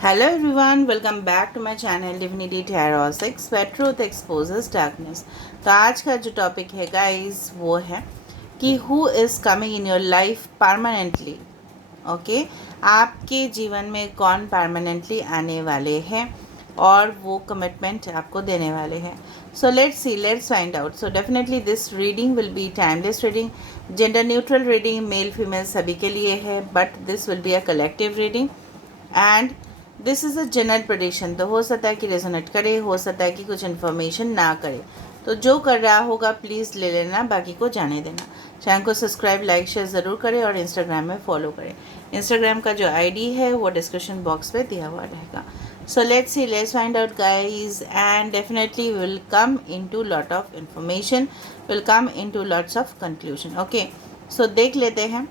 Hello everyone, welcome back to my channel Divinity Tarot 6 where truth exposes darkness। तो आज का जो topic है गाइस वो है कि who is coming in your life permanently. Okay, आपके जीवन में कौन परमानेंटली आने वाले हैं और वो कमिटमेंट आपको देने वाले हैं। सो let's find out. So definitely this reading will be timeless reading, gender neutral reading, male female सभी के लिए है, but this will be a collective reading and this is a general prediction. तो हो सकता है कि रेजोनेट करे, हो सकता है कि कुछ इन्फॉर्मेशन ना करे। तो जो कर रहा होगा प्लीज़ ले लेना, बाकी को जाने देना। चैनल को सब्सक्राइब लाइक शेयर ज़रूर करें और इंस्टाग्राम में फॉलो करें। इंस्टाग्राम का जो आईडी है वो डिस्क्रिप्शन बॉक्स में दिया हुआ रहेगा। So let's find out guys and definitely will come into lot of information, will come into lots of conclusion. Okay, so देख लेते हैं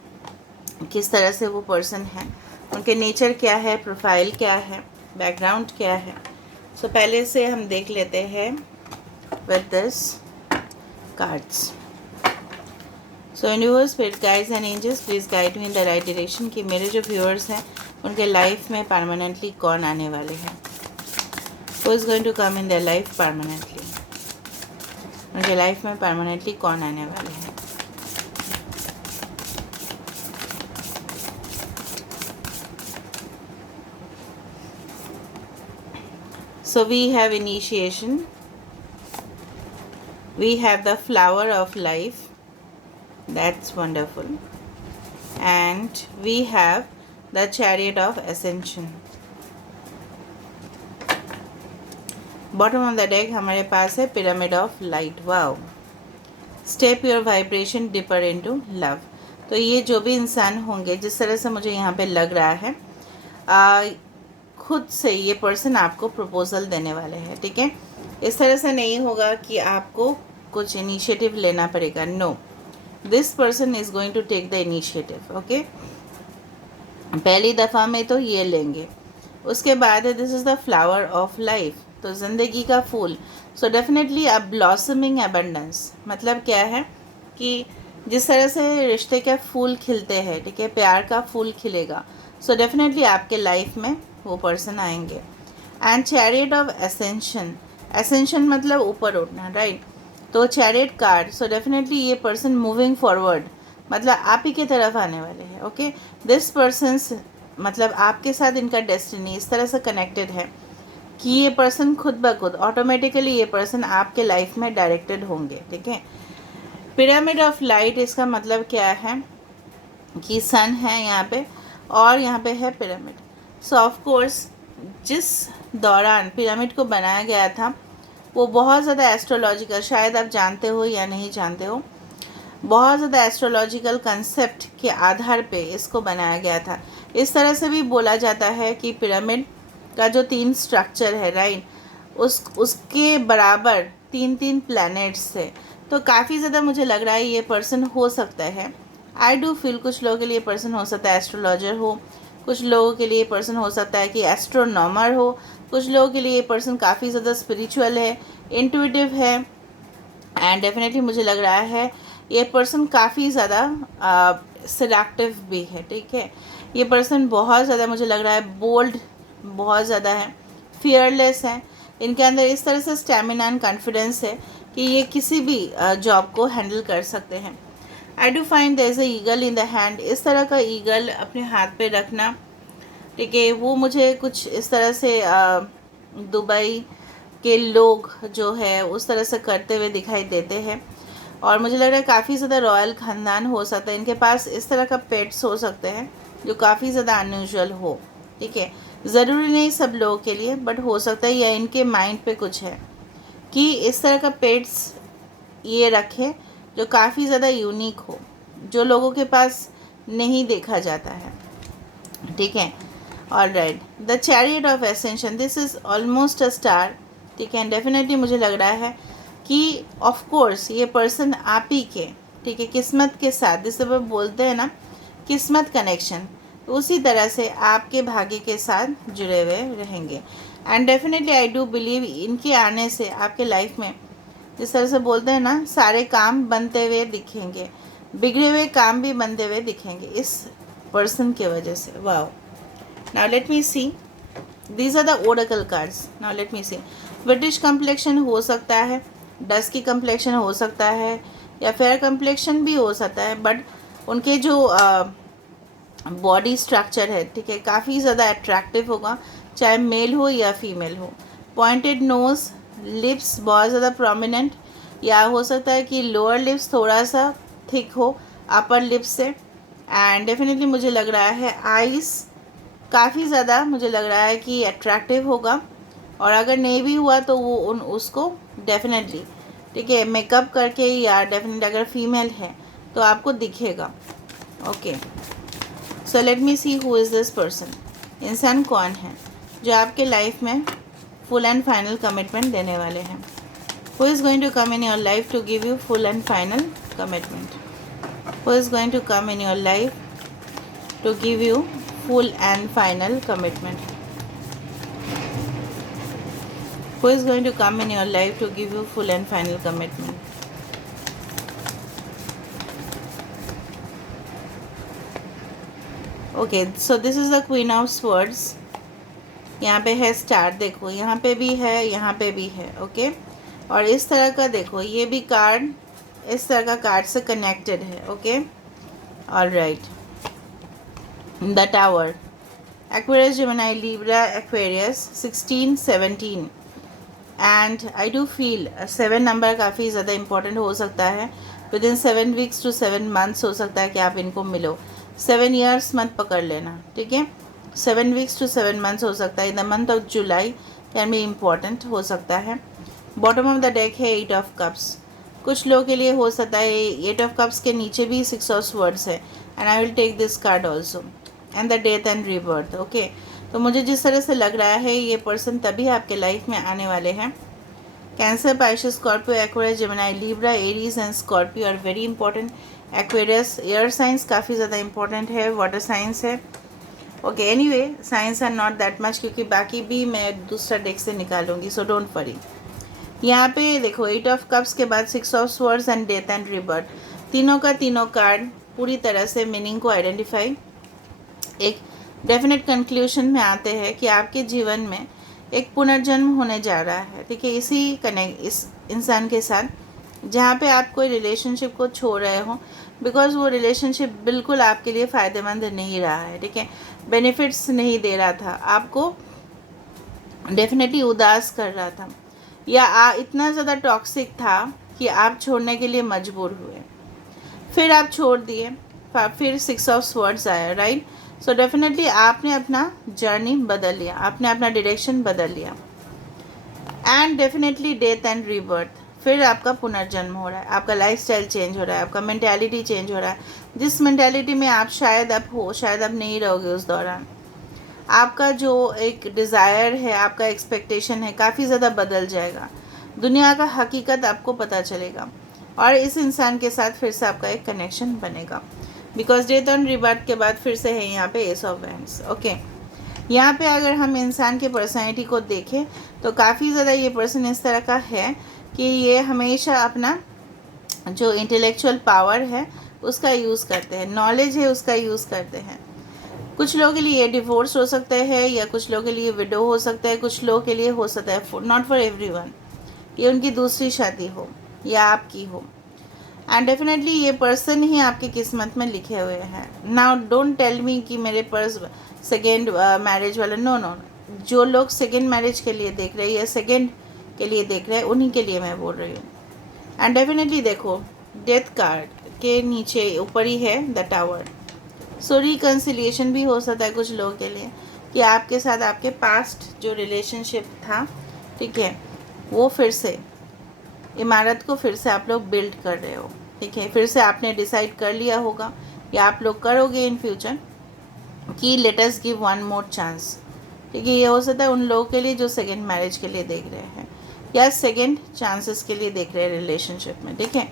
किस तरह से वो पर्सन है, उनके नेचर क्या है, प्रोफाइल क्या है, बैकग्राउंड क्या है। सो पहले से हम देख लेते हैं with this cards. So universe, spirit guides and angels please guide me in the right direction कि मेरे जो व्यूअर्स हैं उनके लाइफ में परमानेंटली कौन आने वाले हैं। Who is going to come in their life permanently. उनके लाइफ में परमानेंटली कौन आने वाले हैं। So we have initiation, we have the flower of life, that's wonderful, and we have the chariot of ascension. Bottom of the deck हमारे पास है pyramid of light. wow, step your vibration deeper into love. तो ये जो भी इंसान होंगे, जिस तरह से मुझे यहाँ पे लग रहा है, खुद से ये पर्सन आपको प्रपोजल देने वाले हैं। ठीक है, इस तरह से नहीं होगा कि आपको कुछ इनिशिएटिव लेना पड़ेगा। No, this person is going to take the initiative. Okay, पहली दफ़ा में तो ये लेंगे, उसके बाद है this is the flower of life, तो ज़िंदगी का फूल। So definitely a blossoming abundance, मतलब क्या है कि जिस तरह से रिश्ते के फूल खिलते हैं, ठीक है, प्यार का फूल खिलेगा। सो डेफिनेटली आपके लाइफ में वो पर्सन आएंगे। And chariot of ascension, ascension मतलब ऊपर उठना, राइट। तो चैरियट कार्ड, सो डेफिनेटली ये पर्सन मूविंग फॉरवर्ड, मतलब आप ही की तरफ आने वाले हैं। ओके, दिस पर्सन्स मतलब आपके साथ इनका डेस्टिनी इस तरह से कनेक्टेड है कि ये पर्सन खुद ब खुद ऑटोमेटिकली ये पर्सन आपके लाइफ में डायरेक्टेड होंगे। ठीक है, पिरामिड ऑफ लाइट, इसका मतलब क्या है कि सन है यहाँ पे और यहाँ पे है पिरामिड। सो ऑफ कोर्स जिस दौरान पिरामिड को बनाया गया था वो बहुत ज़्यादा एस्ट्रोलॉजिकल, शायद आप जानते हो या नहीं जानते हो, बहुत ज़्यादा एस्ट्रोलॉजिकल कंसेप्ट के आधार पे इसको बनाया गया था। इस तरह से भी बोला जाता है कि पिरामिड का जो 3 स्ट्रक्चर है, राइट, उसके बराबर 3 प्लैनेट्स थे। तो काफ़ी ज़्यादा मुझे लग रहा है ये पर्सन हो सकता है, आई डू फील कुछ लोगों के लिए पर्सन हो सकता है एस्ट्रोलॉजर हो, कुछ लोगों के लिए पर्सन हो सकता है कि एस्ट्रोनॉमर हो, कुछ लोगों के लिए ये पर्सन काफ़ी ज़्यादा स्पिरिचुअल है, इंट्यूटिव है, एंड डेफिनेटली मुझे लग रहा है ये पर्सन काफ़ी ज़्यादा सिलेक्टिव भी है। ठीक है, ये पर्सन बहुत ज़्यादा मुझे लग रहा है बोल्ड बहुत ज़्यादा है, फियरलेस है, इनके अंदर इस तरह से स्टेमिना एंड कॉन्फिडेंस है कि ये किसी भी जॉब को हैंडल कर सकते हैं। I do find there is a eagle in the hand, इस तरह का ईगल अपने हाथ पे रखना, ठीक है, वो मुझे कुछ इस तरह से दुबई के लोग जो है उस तरह से करते हुए दिखाई देते हैं। और मुझे लग रहा है काफ़ी ज़्यादा रॉयल ख़ानदान हो सकता है, इनके पास इस तरह का पेट्स हो सकते हैं जो काफ़ी ज़्यादा अनयूजुअल हो। ठीक है, ज़रूरी नहीं सब लोगों के लिए, बट हो सकता है या इनके माइंड पे कुछ है कि इस तरह का पेट्स ये रखें जो काफ़ी ज़्यादा यूनिक हो, जो लोगों के पास नहीं देखा जाता है। ठीक है, all right, the chariot of ascension, this is almost a star. ठीक है, डेफिनेटली मुझे लग रहा है कि ऑफ कोर्स ये पर्सन आप ही के, ठीक है, किस्मत के साथ, जिसे वो बोलते हैं ना किस्मत कनेक्शन, तो उसी तरह से आपके भाग्य के साथ जुड़े हुए रहेंगे। And definitely I do believe इनके आने से आपके लाइफ में जिस तरह से बोलते हैं ना सारे काम बनते हुए दिखेंगे, बिगड़े हुए काम भी बनते हुए दिखेंगे इस पर्सन के वजह से। Wow, now let me see these are the oracle cards. Now let me see. British complexion हो सकता है, डस्की कंप्लेक्शन हो सकता है, या फेयर कंप्लेक्शन भी हो सकता है, बट उनके जो बॉडी स्ट्रक्चर है, ठीक है, काफ़ी ज़्यादा अट्रैक्टिव होगा, चाहे मेल हो या फीमेल हो. पॉइंटेड नोज़, लिप्स बहुत ज़्यादा प्रोमिनेंट, या हो सकता है कि लोअर लिप्स थोड़ा सा थिक हो अपर लिप्स से. एंड डेफिनेटली मुझे लग रहा है आइज़ काफ़ी ज़्यादा मुझे लग रहा है कि अट्रैक्टिव होगा. और अगर नहीं भी हुआ तो वो उसको डेफिनेटली, ठीक है, मेकअप करके, या डेफिनेटली अगर फीमेल है तो आपको दिखेगा. Okay, so let me see who is this person. इंसान कौन है जो आपके लाइफ में फुल एंड फाइनल कमिटमेंट देने वाले हैं. Who is going to come in your life to give you full and final commitment. Who is going to come in your life to give you full and final commitment. Who is going to come in your life to give you full and final commitment? Okay, so this is the Queen of Swords. यहाँ पे है star, देखो यहाँ पे भी है, यहाँ पे भी है. ओके, और इस तरह का देखो, ये भी कार्ड इस तरह का कार्ड से कनेक्टेड है. Okay, alright. The tower, Aquarius, Gemini, Libra, Aquarius, 16, 17. And I do feel 7 number काफ़ी ज़्यादा इंपॉर्टेंट हो सकता है. Within 7 weeks to 7 months हो सकता है कि आप इनको मिलो. 7 ईयर्स मत पकड़ लेना, ठीक है. 7 वीक्स टू 7 मंथ्स हो सकता है. In the month of July can be important हो सकता है. बॉटम ऑफ द डेक है 8 ऑफ कप्स. कुछ लोगों के लिए हो सकता है 8 ऑफ कप्स के नीचे भी 6 ऑफ स्वर्ड्स है. And I will take this card also. And the death and rebirth. Okay, तो मुझे जिस तरह से लग रहा है ये पर्सन तभी आपके लाइफ में आने वाले हैं. Cancer, Pisces, Scorpio, Aquarius, Gemini, Libra, Aries and Scorpio are very important. Aquarius air signs काफ़ी ज़्यादा इंपॉर्टेंट है. वाटर साइंस है. Okay, anyway signs are not that much, क्योंकि बाकी भी मैं दूसरा डेक से निकालूंगी, सो डोंट वरी. यहाँ पे देखो 8 ऑफ कप्स के बाद 6 of swords and death and rebirth. तीनों का तीनों कार्ड पूरी तरह से मीनिंग को आइडेंटिफाई, एक डेफिनेट कंक्लूशन में आते हैं कि आपके जीवन में एक पुनर्जन्म होने जा रहा है. ठीक है, इस इंसान के साथ जहाँ पे आप कोई रिलेशनशिप को छोड़ रहे हो, बिकॉज वो रिलेशनशिप बिल्कुल आपके लिए फ़ायदेमंद नहीं रहा है. ठीक है, बेनिफिट्स नहीं दे रहा था आपको, डेफिनेटली उदास कर रहा था, या इतना ज़्यादा टॉक्सिक था कि आप छोड़ने के लिए मजबूर हुए. फिर आप छोड़ दिए, फिर 6 ऑफ स्वर्ड्स आया, राइट. सो डेफिनेटली आपने अपना जर्नी बदल लिया, आपने अपना डायरेक्शन बदल लिया. And definitely death and rebirth, फिर आपका पुनर्जन्म हो रहा है, आपका लाइफस्टाइल चेंज हो रहा है, आपका मेंटालिटी चेंज हो रहा है. जिस मेंटालिटी में आप शायद अब हो, शायद अब नहीं रहोगे उस दौरान. आपका जो एक डिज़ायर है, आपका एक्सपेक्टेशन है, काफ़ी ज़्यादा बदल जाएगा. दुनिया का हकीकत आपको पता चलेगा, और इस इंसान के साथ फिर से आपका एक कनेक्शन बनेगा. बिकॉज डेथ एंड रिबर्थ के बाद फिर से है यहाँ पे एस ऑफ वैंड्स. ओके, यहाँ पे अगर हम इंसान की पर्सनैलिटी को देखें तो काफ़ी ज़्यादा ये पर्सन इस तरह का है कि ये हमेशा अपना जो इंटेलेक्चुअल पावर है उसका यूज़ करते हैं, नॉलेज है उसका यूज़ करते हैं. कुछ लोगों के लिए डिवोर्स हो सकता है, या कुछ लोगों के लिए विडो हो सकता है, कुछ लोगों के लिए हो सकता है नॉट फॉर एवरीवन, ये उनकी दूसरी शादी हो या आपकी हो. एंड डेफिनेटली ये पर्सन ही आपकी किस्मत में लिखे हुए हैं. नाउ डोंट टेल मी कि मेरे पर्स सेकेंड मैरिज वाला, नो नो. जो लोग सेकेंड मैरिज के लिए देख रहे हैं या सेकेंड के लिए देख रहे हैं, उन्हीं के लिए मैं बोल रही हूँ. एंड डेफिनेटली देखो डेथ कार्ड के नीचे ऊपर ही है द टावर. सो रिकन्सिलिएशन भी हो सकता है कुछ लोगों के लिए कि आपके साथ आपके पास्ट जो रिलेशनशिप था, ठीक है, वो फिर से इमारत को फिर से आप लोग बिल्ड कर रहे हो. ठीक है, फिर से आपने डिसाइड कर लिया होगा या आप लोग करोगे इन फ्यूचर कि let us give one more chance. ठीक है, ये हो सकता है उन लोगों के लिए जो सेकेंड मैरिज के लिए देख रहे हैं या सेकेंड चांसेस के लिए देख रहे हैं रिलेशनशिप में. ठीक है,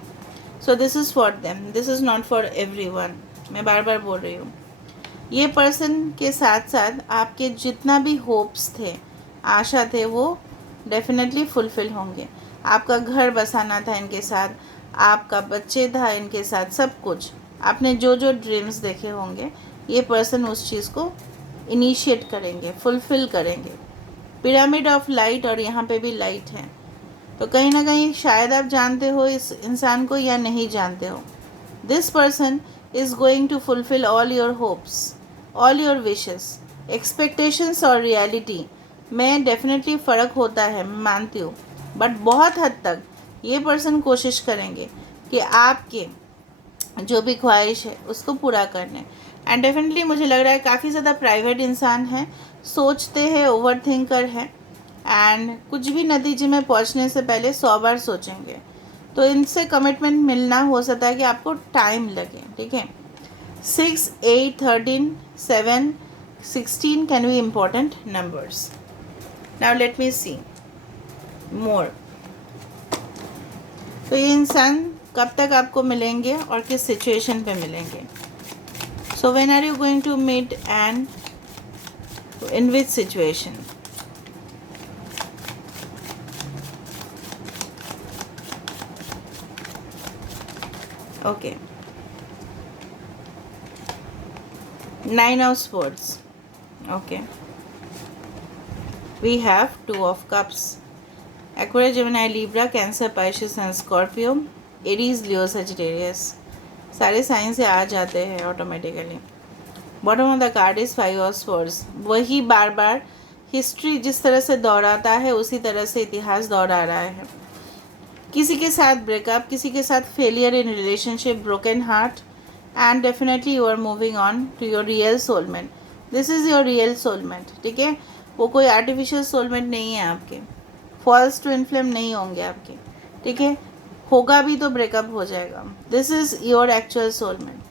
so this is for them, this is not for everyone. मैं बार बार बोल रही हूँ. ये पर्सन के साथ साथ आपके जितना भी होप्स थे, आशा थे, वो डेफिनेटली फुलफ़िल होंगे. आपका घर बसाना था इनके साथ, आपका बच्चे था इनके साथ, सब कुछ आपने जो जो ड्रीम्स देखे होंगे, ये पर्सन उस चीज़ को इनिशिएट करेंगे, फुलफ़िल करेंगे. पिरामिड ऑफ लाइट, और यहाँ पे भी लाइट है। तो कहीं ना कहीं शायद आप जानते हो इस इंसान को या नहीं जानते हो। This person is going to fulfil all your hopes, all your wishes, expectations और रियलिटी में डेफिनेटली फ़र्क होता है, मैं मानती हूँ, बट बहुत हद तक ये पर्सन कोशिश करेंगे कि आपके जो भी ख्वाहिश है उसको पूरा करने। एंड डेफिनेटली मुझे लग रहा है काफ़ी ज़्यादा प्राइवेट इंसान है, सोचते हैं, ओवर थिंकर है, एंड कुछ भी नतीजे में पहुंचने से पहले 100 बार सोचेंगे। तो इनसे कमिटमेंट मिलना हो सकता है कि आपको टाइम लगे, ठीक है। 6, 8, 13, 7, 16 can be important numbers. Now let me see more. तो ये इंसान कब तक आपको मिलेंगे और किस सिचुएशन पे मिलेंगे? So when are you going to meet and in which situation? Okay, 9 of swords. Okay, we have 2 of cups. Aquarius, Gemini, Libra, Cancer, Pisces and Scorpio, Aries, Leo, Sagittarius, सारे साइन से आ जाते हैं automatically. Bottom of the card is 5 of swords. वही बार बार history जिस तरह से दोहराता है उसी तरह से इतिहास दोहरा रहा है। किसी के साथ ब्रेकअप, किसी के साथ failure in relationship, broken heart, and definitely you are moving on to your real soulmate. This is your real soulmate, ठीक है। वो कोई आर्टिफिशियल सोलमेट नहीं है आपके, फॉल्स ट्विन फ्लेम नहीं होंगे आपके, ठीक है। होगा भी तो ब्रेकअप हो जाएगा। This is your actual soulmate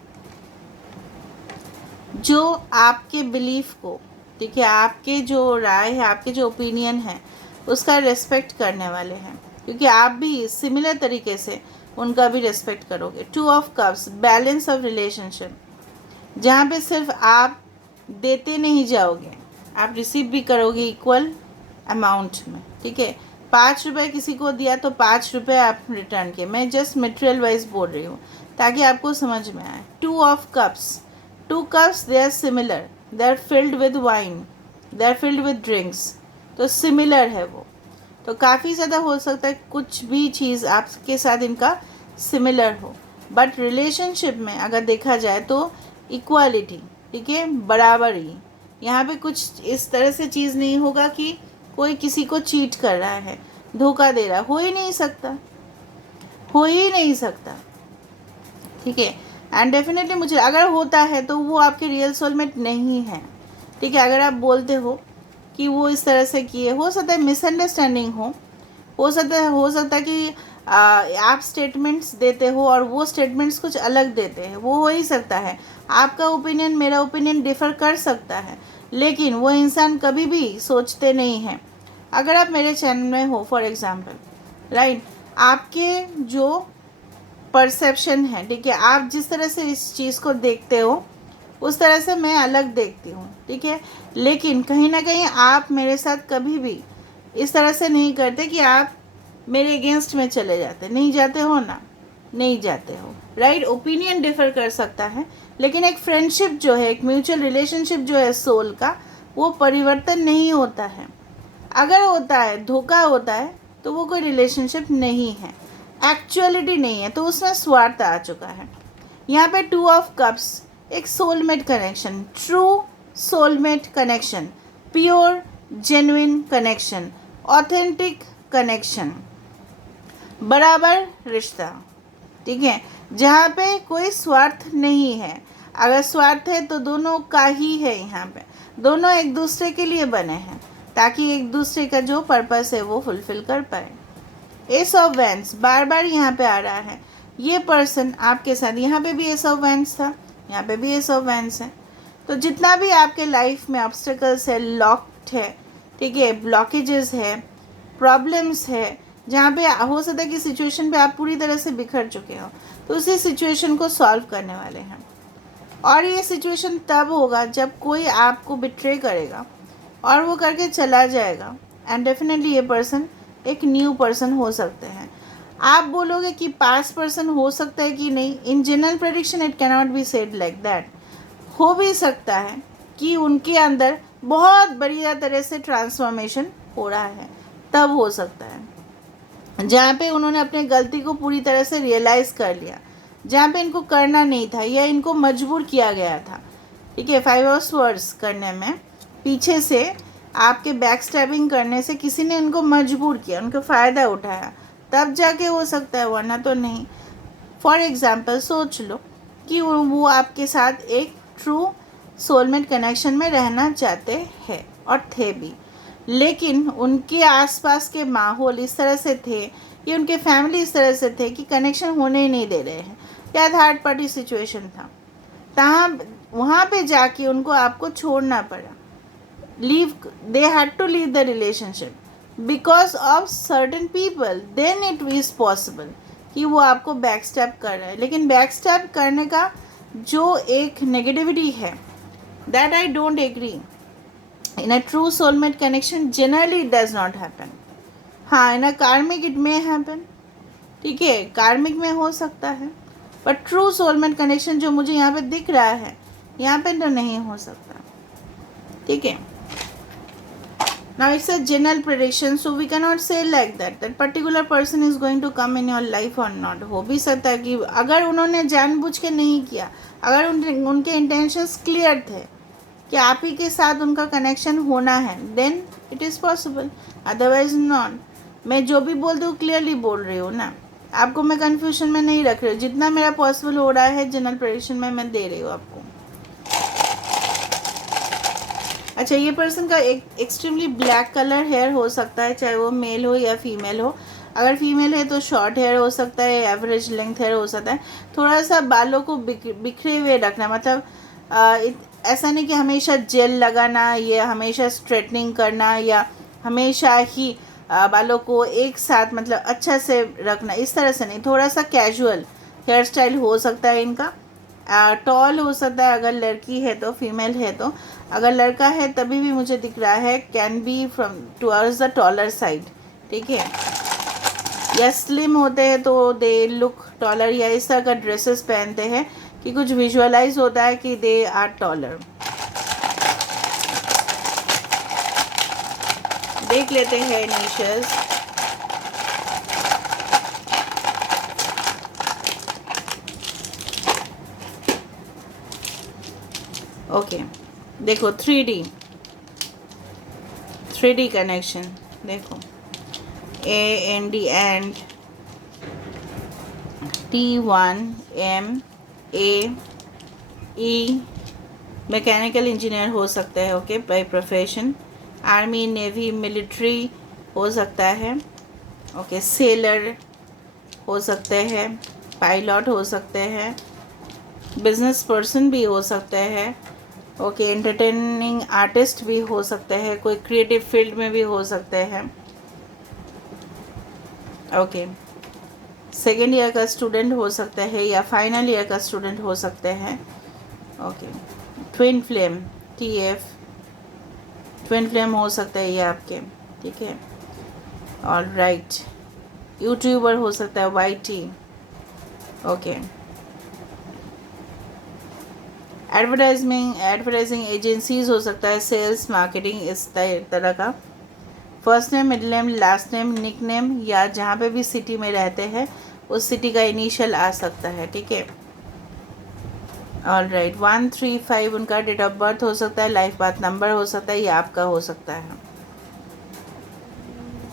जो आपके बिलीफ को, ठीक है, आपके जो राय है, आपके जो ओपिनियन है उसका रेस्पेक्ट करने वाले हैं, क्योंकि आप भी सिमिलर तरीके से उनका भी रेस्पेक्ट करोगे। 2 of cups, balance of relationship, जहाँ पे सिर्फ आप देते नहीं जाओगे, आप रिसीव भी करोगे इक्वल अमाउंट में, ठीक है। 5 रुपये किसी को दिया तो 5 रुपये आप रिटर्न किए। मैं जस्ट मटेरियल वाइज बोल रही हूँ ताकि आपको समझ में आए। 2 of cups, 2 cups they are similar, they are filled with wine, they are filled with drinks, तो सिमिलर है वो। तो काफ़ी ज़्यादा हो सकता है कुछ भी चीज़ आपके साथ इनका सिमिलर हो, बट रिलेशनशिप में अगर देखा जाए तो इक्वालिटी, ठीक है, बराबरी। यहाँ पे कुछ इस तरह से चीज़ नहीं होगा कि कोई किसी को चीट कर रहा है, धोखा दे रहा है, हो ही नहीं सकता, हो ही नहीं सकता, ठीक है। एंड डेफिनेटली मुझे अगर होता है तो वो आपके रियल सोलमेट नहीं है, ठीक है। अगर आप बोलते हो कि वो इस तरह से किए, हो सकता है मिसअंडरस्टैंडिंग हो सकता है कि आप स्टेटमेंट्स देते हो और वो स्टेटमेंट्स कुछ अलग देते हैं, वो हो ही सकता है। आपका ओपिनियन मेरा ओपिनियन डिफ़र कर सकता है, लेकिन वो इंसान कभी भी सोचते नहीं हैं। अगर आप मेरे चैनल में हो फॉर एग्जांपल, राइट, आपके जो परसेप्शन है, ठीक है, आप जिस तरह से इस चीज़ को देखते हो उस तरह से मैं अलग देखती हूँ, ठीक है। लेकिन कहीं ना कहीं आप मेरे साथ कभी भी इस तरह से नहीं करते कि आप मेरे अगेंस्ट में चले जाते, नहीं जाते हो ना, नहीं जाते हो, राइट। ओपिनियन डिफ़र कर सकता है, लेकिन एक फ्रेंडशिप जो है, एक म्यूचुअल रिलेशनशिप जो है सोल का, वो परिवर्तन नहीं होता है। अगर होता है, धोखा होता है, तो वो कोई रिलेशनशिप नहीं है, एक्चुअलिटी नहीं है, तो उसमें स्वार्थ आ चुका है। यहाँ पे 2 ऑफ कप्स, एक soulmate connection, true soulmate connection, pure genuine connection, authentic connection, बराबर रिश्ता, ठीक है, जहाँ पे कोई स्वार्थ नहीं है। अगर स्वार्थ है तो दोनों का ही है, यहाँ पे दोनों एक दूसरे के लिए बने हैं ताकि एक दूसरे का जो पर्पस है वो फुलफिल कर पाए। एस ऑफ वैंड्स बार बार यहाँ पे आ रहा है। ये पर्सन आपके साथ, यहाँ पे भी एस ऑफ वैंड्स था, यहाँ पे भी एस ऑफ वैंड्स है। तो जितना भी आपके लाइफ में ऑब्स्टेकल्स है, लॉक्ड है, ठीक है, ब्लॉकेजेस है, प्रॉब्लम्स है, जहाँ पे हो सकता है कि सिचुएशन पे आप पूरी तरह से बिखर चुके हो, तो उसी सिचुएशन को सॉल्व करने वाले हैं। और ये सिचुएशन तब होगा जब कोई आपको बिट्रे करेगा और वो करके चला जाएगा, एंड डेफिनेटली ये पर्सन एक न्यू पर्सन हो सकते हैं। आप बोलोगे कि पास्ट पर्सन हो सकता है कि नहीं, in general prediction it cannot be said like that. हो भी सकता है कि उनके अंदर बहुत बढ़िया तरह से ट्रांसफॉर्मेशन हो रहा है, तब हो सकता है जहाँ पे उन्होंने अपने गलती को पूरी तरह से रियलाइज़ कर लिया, जहाँ पे इनको करना नहीं था या इनको मजबूर किया गया था, ठीक है, 5 ऑफ स्वर्ड्स करने में, पीछे से आपके बैक स्टैबिंग करने से किसी ने इनको मजबूर किया, उनका फ़ायदा उठाया, तब जाके हो सकता है, वरना तो नहीं। फॉर एग्ज़ाम्पल सोच लो कि वो आपके साथ एक ट्रू सोलमेट कनेक्शन में रहना चाहते हैं और थे भी, लेकिन उनके आसपास के माहौल इस तरह से थे या उनके फैमिली इस तरह से थे कि कनेक्शन होने ही नहीं दे रहे हैं, या थर्ड पार्टी सिचुएशन था, तहाँ वहाँ पे जाके उनको आपको छोड़ना पड़ा, they had to leave the relationship because of certain people, then it is possible कि वो आपको बैक स्टैप कर रहा है। लेकिन बैक स्टैप करने का जो एक नेगेटिविटी है, that I don't agree. In a true soulmate connection generally it does not happen. हाँ, in a karmic it may happen, ठीक है, कार्मिक में हो सकता है, बट ट्रू सोलमेट कनेक्शन जो मुझे यहाँ पे दिख रहा है, यहाँ पे तो नहीं हो सकता, ठीक है। Now it's a general prediction, so we cannot say like that particular person is going to come in your life or not. हो भी सकता है कि अगर उन्होंने जानबूझ के नहीं किया, अगर उनके इंटेंशंस क्लियर थे कि आप ही के साथ उनका कनेक्शन होना है, then it is possible, otherwise not. मैं जो भी बोलती हूँ क्लियरली बोल रही हूँ ना, आपको मैं कन्फ्यूजन में नहीं रख रही हूँ, जितना मेरा पॉसिबल हो रहा है जनरल प्रेडिक्शन में मैं दे रही हूँ आपको। अच्छा, ये पर्सन का एक एक्सट्रीमली ब्लैक कलर हेयर हो सकता है, चाहे वो मेल हो या फीमेल हो। अगर फीमेल है तो शॉर्ट हेयर हो सकता है, एवरेज लेंथ हेयर हो सकता है। थोड़ा सा बालों को बिखरे हुए रखना, मतलब ऐसा नहीं कि हमेशा जेल लगाना या हमेशा स्ट्रेटनिंग करना या हमेशा ही बालों को एक साथ मतलब अच्छा से रखना, इस तरह से नहीं, थोड़ा सा कैजुअल हेयर स्टाइल हो सकता है इनका। टॉल हो सकता है अगर लड़की है तो, फीमेल है तो। अगर लड़का है तभी भी मुझे दिख रहा है can be from towards the taller side, ठीक है, या स्लिम होते हैं तो दे लुक टॉलर, या इस तरह का ड्रेसेस पहनते हैं कि कुछ विजुअलाइज होता है कि दे आर टॉलर। देख लेते हैं इनिशियल्स। ओके, देखो 3D कनेक्शन, देखो AND and T1MAE mechanical engineer हो सकता है, okay, by profession. Army, navy, military हो सकता है, ओके, सेलर हो सकते हैं, पायलट हो सकते हैं, बिजनेस पर्सन भी हो सकते हैं, ओके, एंटरटेनिंग आर्टिस्ट भी हो सकते हैं, कोई क्रिएटिव फील्ड में भी हो सकते हैं, ओके, सेकेंड ईयर का स्टूडेंट हो सकता है या फाइनल ईयर का स्टूडेंट हो सकते हैं, okay, twin flame TF twin flame हो सकता है ये आपके, ठीक है, और राइट, यूट्यूबर हो सकता है YT, ओके, एडवर्टाइजिंग एजेंसीज हो सकता है, सेल्स, मार्केटिंग, इस तरह का। First name, middle name, last name, nickname, या जहाँ पे भी सिटी में रहते हैं उस सिटी का इनिशियल आ सकता है, ठीक है, ऑलराइट। 135 उनका डेट ऑफ बर्थ हो सकता है, लाइफ पाथ नंबर हो सकता है, या आपका हो सकता है।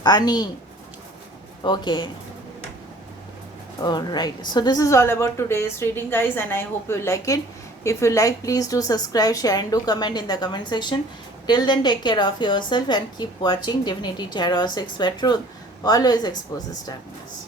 अनी, okay, alright, so this is all about today's reading, guys, and I hope you like it. If you like, please do subscribe, share and do comment in the comment section. Till then, take care of yourself and keep watching Divinity Tarot 6, where truth always exposes darkness.